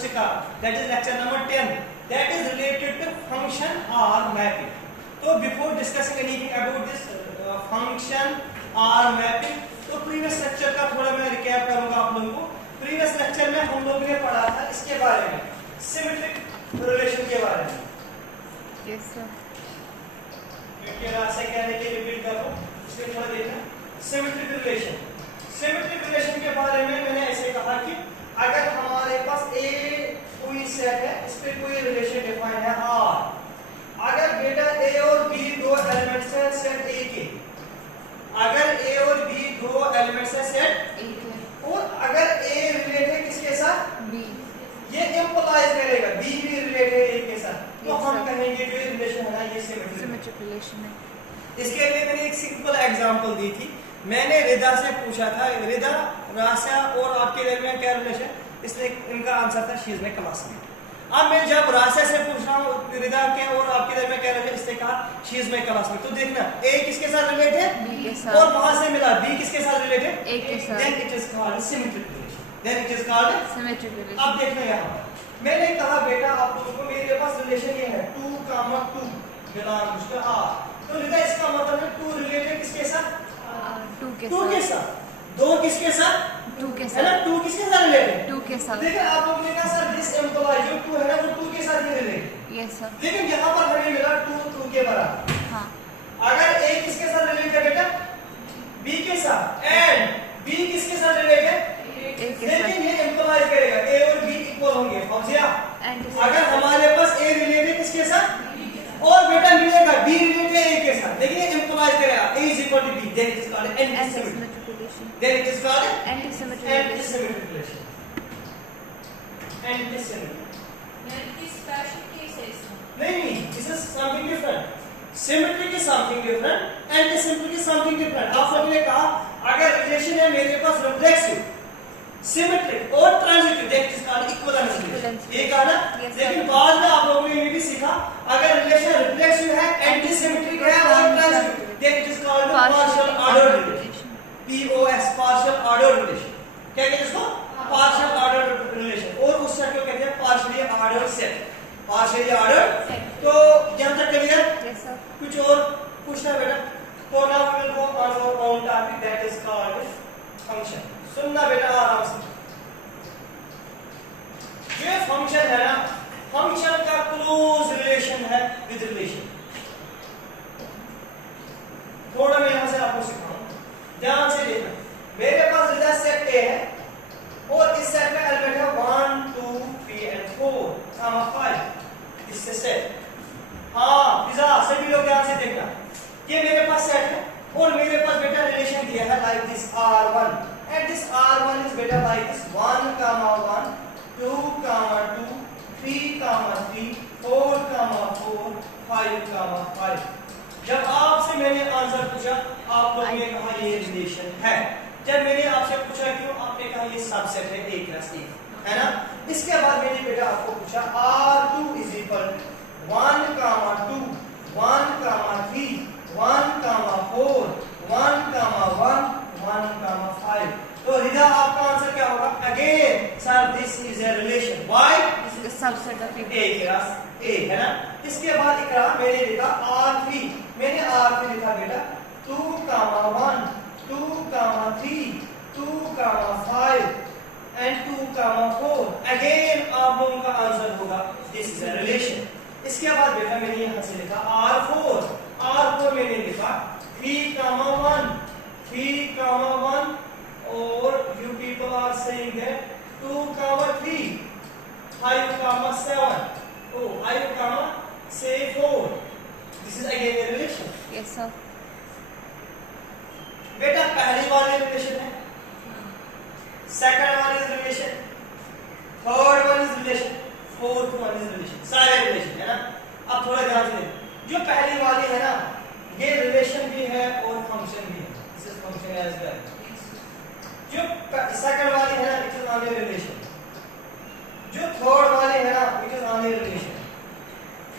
August का, that is lecture number 10, that is related to function or mapping. तो before discussing anything about this function or mapping, तो previous lecture का थोड़ा मैं recap करूंगा आप लोगों को. previous lecture में हम लोगों ने पढ़ा था इसके बारे में, symmetric relation के बारे में. Yes sir. क्योंकि रास्ते कहने के रिपीट कर रहा हूँ, इसलिए थोड़ा देखना. सिमेट्रिक रिलेशन, सिमेट्रिक रिलेशन के बारे में मैंने ऐसे कहा कि अगर हमारे पास ए कोई सेट है, इस पे कोई रिलेशन डिफाइन है R, अगर बेटा ए और बी दो एलिमेंट्स है सेट ए के, अगर ए और बी दो एलिमेंट्स है सेट ए के, और अगर ए रिलेट है किसके साथ बी, ये इंप्लाइज करेगा बी भी रिलेट है ए के साथ, तो हम कहेंगे जो ये रिलेशन है ना ये सिमेट्रिक रिलेशन है. इसके लिए मैंने एक सिंपल एग्जांपल दी थी. मैंने रिदा से पूछा था, रिदा राशा और आपके दरमियान क्या रिलेशन, इसने इनका आंसर था शी इज माय क्लासमेट. अब मैं जब राशा से पूछ रहा हूँ रिदा के और आपके दरमियान क्या रिलेशन, इसने कहा शी इज माय क्लासमेट. तो देखना ए किसके साथ रिलेट है बी के साथ, और वहां से मिला बी किसके साथ रिलेट है ए के साथ, then it is called symmetric relation, then it is called symmetric relation. अब देखना यहां पर मैंने कहा बेटा आप लोगों को मेरे पास रिलेशन ये है 2, 2 बिलोंग्स टू R. तो रिदा इसका मतलब है 2 रिलेटेड किसके साथ 2 के साथ, 2 किसके साथ 2 के साथ, है ना. 2 किसके साथ रिलेटेड 2 के साथ. देखिए आप लोगों ने कहा सर दिस एम्प्लॉय जो 2 है ना वो 2 के साथ ही रिलेटेड. Yes sir. लेकिन यहां पर हमें मिला 2 के बराबर. हां. अगर A किसके साथ रिलेटेड है बेटा B के साथ, एंड B किसके साथ रिलेटेड है A के साथ. लेकिन ये एम्प्लॉय करेगा A और B इक्वल होंगे फौजिया. अगर हमारे पास A रिलेटेड किसके साथ और बेटा मिलेगा B रिलेटेड है A के साथ, लेकिन ये इंप्लाइज करेगा A is equal to B, then it is called antisymmetric relation. Then it is called antisymmetric relation. Antisymmetric. This special case is नहीं, this is something different. Symmetric is something different, antisymmetric is something different. आप लोगों ने कहा अगर relation है मेरे पास reflexive, symmetric और transitive, then it is called equivalence relation. ये कहा ना. लेकिन बाद में आप लोगों ने ये भी सीखा अगर रिलेशन रिफ्लेक्सिव है, एंटीसिमेट्रिक है और transitive, then it is called partial ordered relation. POS, partial ordered relation. क्या कहते हैं इसको partial ordered relation. और उस सेट को कहते हैं partially ordered set. partially ordered set. तो यहाँ तक क्लियर? Yes sir. कुछ और पूछना बेटा? तो now we will go on our own topic that is called function. सुनना बेटा आराम से. ये फंक्शन है ना, फंक्शन का क्लोज रिलेशन है विद रिलेशन. थोड़ा मैं यहां से आपको सिखाऊं, ध्यान से देखना. मेरे पास रिदा सेट ए है और इस सेट में एलिमेंट है 1 2 3 एंड 4 कामा 5. इससे सेट. हाँ रिदा सभी लोग ध्यान से देखना. ये मेरे पास सेट है और मेरे पास बेटा रिलेशन दिया है like this R1, and this R1 is better like this 1 comma 1 2 comma 2 3 comma 3 4 comma 4 5 comma 5. जब आपसे मैंने आंसर पूछा आप लोगों ने कहा ये रिलेशन है. जब मैंने आपसे पूछा क्यों, आपने कहा ये सबसेट है A + A, है ना. इसके बाद मैंने बेटा आपको पूछा R2 is equal 1 comma 2 1 comma 3 1 comma 4 1 comma 1 1 comma 5. तो रिदा आपका आंसर क्या होगा? Again sir this is a relation. Why? This is subset of A class A, है ना. इसके बाद इकरा मैंने लिखा R3, मैंने R3 लिखा बेटा 2 comma 1 2 comma 3 2 comma 5 and 2 comma 4. Again आप लोगों का आंसर होगा दिस इज अ रिलेशन. इसके बाद बेटा मैंने यहां से लिखा R4 मैंने लिखा 3 comma 1 3 comma 1 or you people are saying that 2 comma 3 5 comma 7 5 comma say 4. This is again a relation. Yes sir. बेटा पहली वाली रिलेशन है, second one is relation, third one is relation, fourth one is relation. सारे relation है ना. अब थोड़ा ध्यान से देखो, जो पहली वाली है ना ये रिलेशन भी है और फंक्शन भी है. This is function as well. जो सेकंड वाली है ना इट इज ओनली रिलेशन. जो थर्ड वाली है ना इट इज ओनली रिलेशन.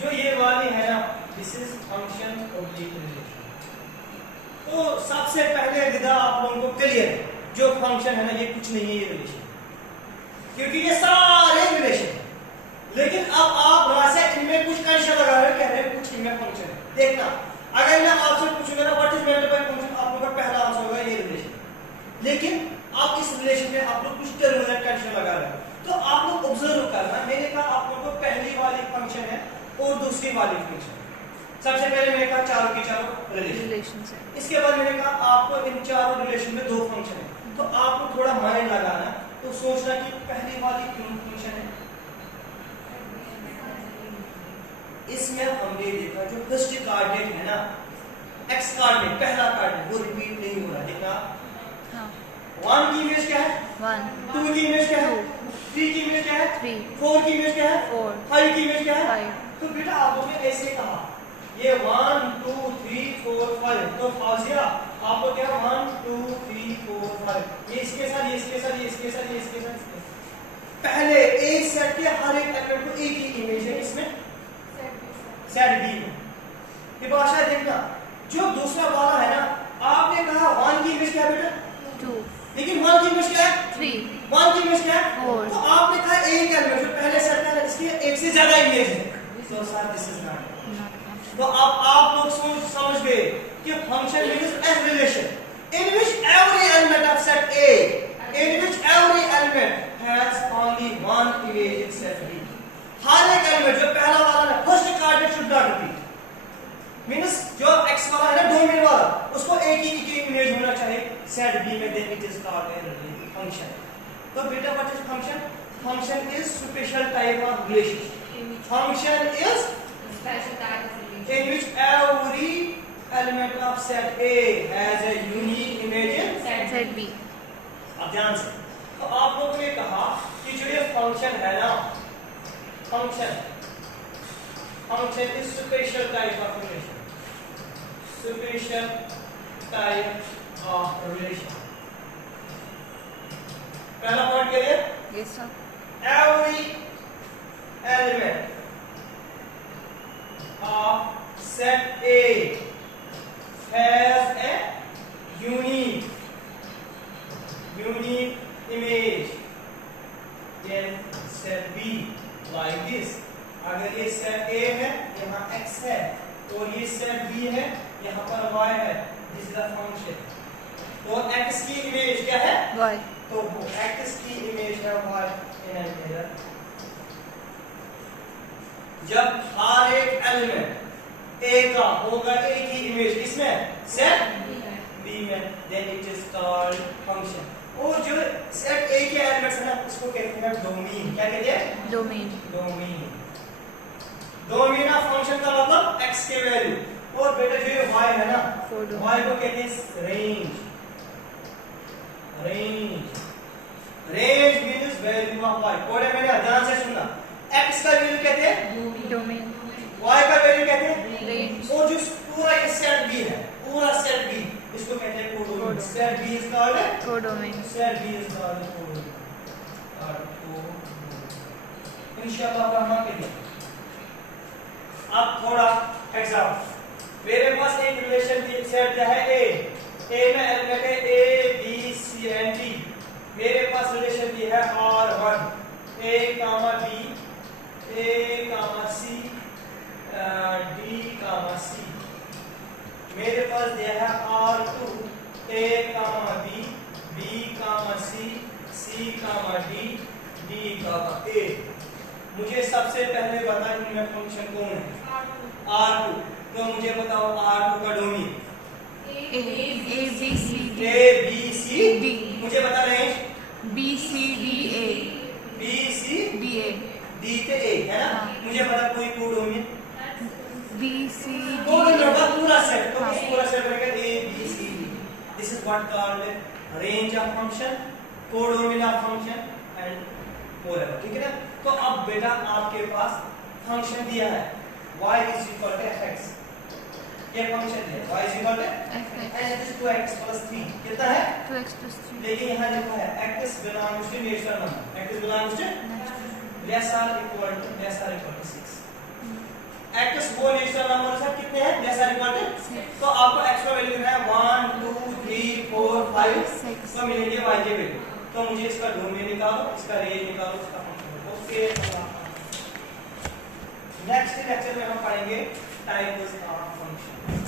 जो ये वाली है ना this is function object relation. तो सबसे पहले रिदा आप लोगों को क्लियर है जो फंक्शन है ना ये कुछ नहीं है, ये रिलेशन. क्योंकि ये सारे रिलेशन लेकिन अब आप वहां से इनमें कुछ कंडीशन लगा रहे हो, कह रहे हैं कुछ इनमें फंक्शन है। देखना, अगर मैं आपसे पूछूंगा ना what is meant by function, आप लोगों का पहला आंसर होगा ये रिलेशन। लेकिन आप इस रिलेशन में आप लोग कुछ टर्म्स एंड कंडीशन लगा रहे हो, तो आप लोग ऑब्जर्व करना। मैंने कहा आप लोगों को पहली वाली फंक्शन है और दूसरी वाली फंक्शन। सबसे पहले मैंने कहा चारों की चारों रिलेशन है। इसके बाद मैंने कहा आपको इन चारों रिलेशन में दो फंक्शन है, तो आपको थोड़ा माइंड लगाना, तो सोचना कि पहली वाली क्यों फंक्शन है। इसमें हमने देखा जो फर्स्ट कोऑर्डिनेट है ना, एक्स कोऑर्डिनेट पहला कोऑर्डिनेट वो रिपीट नहीं हो रहा। देखा, हाँ, 1 की इमेज क्या है, 1, 2 की इमेज क्या है, 3 की इमेज क्या है, 3, 4 की इमेज क्या है, 4, 5 की इमेज क्या है। 5, तो बेटा आप लोगों ने ऐसे कहा ये 1 2 3 4 5, तो फाजिया आपको क्या 1 2 3 4 5 ये इसके साथ, ये इसके साथ, ये इसके साथ, ये इसके साथ। पहले एक सेट के हर एक एलिमेंट को एक ही इमेज है, इसमें सेट बी में। ये भाषा देखना, जो दूसरा वाला है ना, आपने कहा 1 की इमेज क्या है बेटा, 2, लेकिन 1 की इमेज क्या है, 3, 1 की इमेज क्या है, 4, तो आपने कहा एक एलिमेंट जो पहले सेट का है इसकी एक से ज्यादा इमेज है, तो सर दिस इज नॉट। तो अब आप लोग समझ गए कि function means as relation in which every element of set A, in which every element has only one image in set B। हर एक एलिमेंट जो पहला वाला है first coordinate should not repeat, means जो x वाला है ना डोमेन वाला, उसको एक ही इमेज होना चाहिए सेट B में, then it is called a function. तो बेटा what is function? Function is special type of relation. Function is Special type of relation. in which every element of set A has a unique image in set B। अब ध्यान से, तो आप लोगों ने कहा कि जो ये फंक्शन है ना, function is special type of relation, special type of relation. पहला पॉइंट क्या है? Yes sir। Every element of set A has a unique image in set B like this। अगर ये set A है, यहाँ x है, और ये set B है, यहाँ पर y है, this is the function। तो x की इमेज क्या है? Y। तो वो x की इमेज है y in an mirror। जब हर एक एलिमेंट A का होगा एक ही इमेज इसमें सेट B में, then it is called function। और जो सेट A के एलिमेंट्स है ना, इसको कहते हैं डोमेन। क्या कहते हैं? डोमेन। डोमेन ऑफ फंक्शन का मतलब x के वैल्यू, और बेटा जो ये y है ना, y को कहते हैं range. Range means value of y। कोड़े मैंने ध्यान से सुनना, x का वैल्यू कहते हैं डोमेन। y का वैल्यू कहते हैं रेंज। और जो पूरा ये सेट B है, पूरा सेट B, इसको कहते हैं codomain. Set B is called codomain. Set B is called codomain. इंशाल्लाह कहना के लिए अब थोड़ा एग्जाम्पल। मेरे पास एक रिलेशन सेट क्या है A में एलिमेंट है A B C and D। मेरे पास रिलेशन दी है R1 A, B, A, C, D, C। मेरे पास दिया है R2 A, B, B, C, C, D, D, A। मुझे सबसे पहले बता इनमें फंक्शन कौन है? R2। तो मुझे बताओ R2 का domain A B C D। A B C D। मुझे बता range B C D A। B C D A। D पे A है ना? हाँ। मुझे बता कोई codomain B C D codomain A। होगा पूरा सेट, तो हाँ। उस पूरा सेट बनेगा A B C D। This is what called range of function, codomain of function and forever. ठीक है ना? तो अब बेटा आपके पास फंक्शन दिया है y is equal to fx। ये फंक्शन है y is equal to fx and it is 2x plus 3 कितना है? 2x plus 3। लेकिन यहाँ लिखा है x belongs to natural number, x belongs to less or equal to 6। x वो natural number है, कितने हैं? less or equal to 6। तो आपको x का वैल्यू है 1 2 3 4 5 6। तो मिलेंगे y के वैल्यू। तो मुझे इसका डोमेन निकालो, इसका रेंज निकालो, इसका फंक्शन। ओके। नेक्स्ट लेक्चर में हम पढ़ेंगे टाइप्स ऑफ फंक्शन।